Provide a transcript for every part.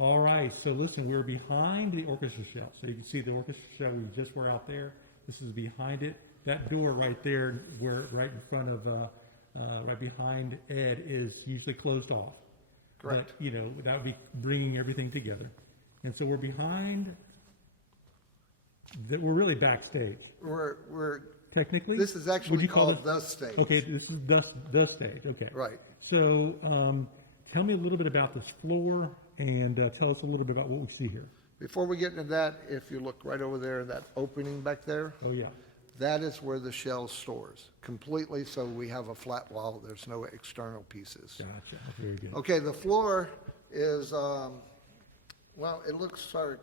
All right, so listen, we're behind the orchestra shell. So you can see the orchestra shell we just were out there. This is behind it. That door right there, where right in front of, right behind Ed, is usually closed off. Correct. But, you know, that would be bringing everything together. And so we're behind, we're really backstage. We're Technically? this is would actually you call called the stage. Okay, this is the stage, okay. Right. So tell me a little bit about this floor and tell us a little bit about what we see here. Before we get into that, if you look right over there, that opening back there, Oh, yeah. that is where the shell stores completely. So we have a flat wall. There's no external pieces. Gotcha. Very good. Okay, the floor is, well, it looks sort of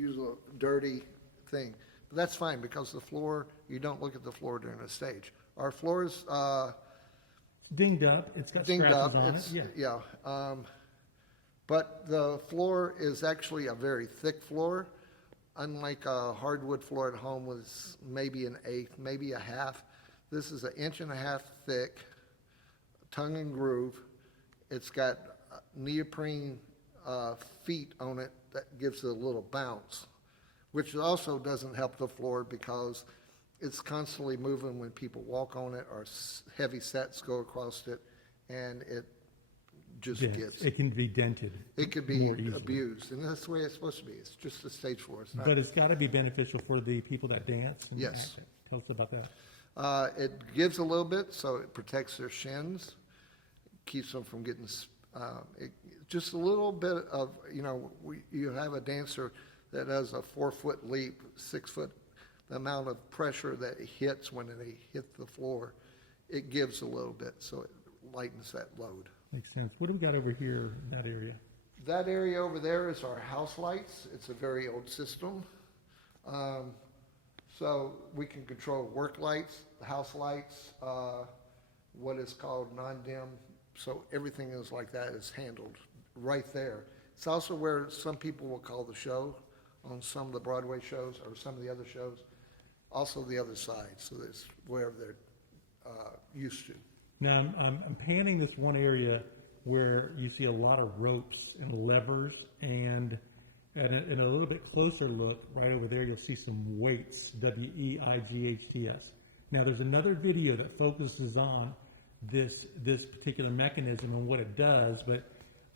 use a dirty thing, but that's fine because the floor, you don't look at the floor during the stage. Our floor is Dinged up. It's got dinged scratches up. on It's, it. Yeah. yeah. But the floor is actually a very thick floor, unlike a hardwood floor at home was maybe an eighth, maybe a half. This is 1.5 inches thick, tongue and groove. It's got neoprene feet on it that gives it a little bounce, which also doesn't help the floor because it's constantly moving when people walk on it or heavy sets go across it, and it just Dents. gets. It can be dented. It could be more easily. abused, and that's the way it's supposed to be. It's just a stage floor. It's not, But it's got to be beneficial for the people that dance. And Yes. act. Tell us about that. it gives a little bit, so it protects their shins, keeps them from getting, just a little bit of, you know, you have a dancer that does a 4-foot leap, 6 foot, the amount of pressure that it hits when they hit the floor, it gives a little bit, so it lightens that load. Makes sense. What do we got over here in that area? That area over there is our house lights. It's a very old system. So we can control work lights, house lights, what is called non-dim. So everything is like that is handled right there. It's also where some people will call the show on some of the Broadway shows or some of the other shows. Also the other side, so that's wherever they're used to. Now, I'm panning this one area where you see a lot of ropes and levers, and in a little bit closer look, right over there, you'll see some weights, W-E-I-G-H-T-S. Now, there's another video that focuses on this particular mechanism and what it does, but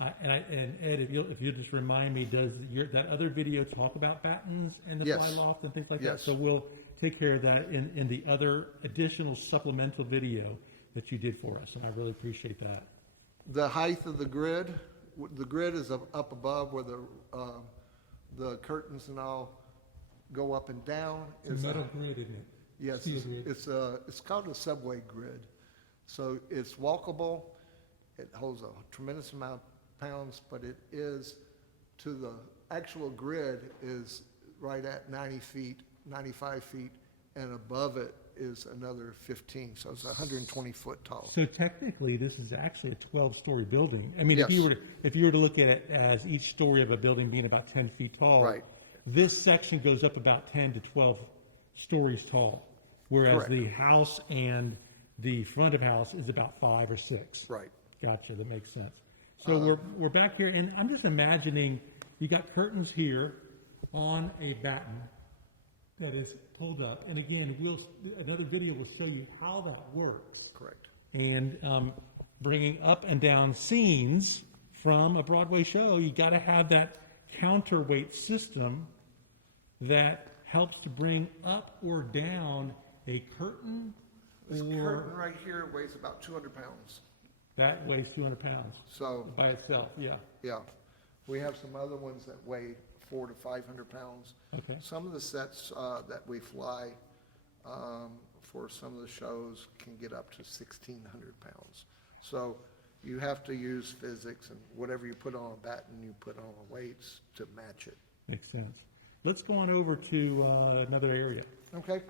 and Ed, if you'll just remind me, does that other video talk about battens and the Yes. fly loft and things like Yes. that? So we'll take care of that in the other additional supplemental video that you did for us, and I really appreciate that. The height of the grid is up above where the curtains and all go up and down. It's a metal grid, isn't it? Yes, Steel grid. it's called a subway grid. So it's walkable, it holds a tremendous amount of pounds, but it is, to the actual grid is right at 90 feet, 95 feet, and above it is another 15, so it's 120 foot tall. So technically, this is actually a 12-story building. I mean, Yes. if you were to look at it as each story of a building being about 10 feet tall, Right. this section goes up about 10 to 12 stories tall, whereas Correct. the house and the front of house is about 5 or 6. Right. Gotcha, that makes sense. So we're back here, and I'm just imagining you got curtains here on a batten that is pulled up, and again, another video will show you how that works. Correct. And bringing up and down scenes from a Broadway show, you got to have that counterweight system that helps to bring up or down a curtain. This or curtain right here weighs about 200 pounds. that weighs 200 pounds So, by itself. Yeah. yeah, we have some other ones that weigh 400 to 500 pounds. Okay. Some of the sets that we fly for some of the shows can get up to 1,600 pounds. So you have to use physics, and whatever you put on a batten, you put on weights to match it. Makes sense. Let's go on over to another area. Okay.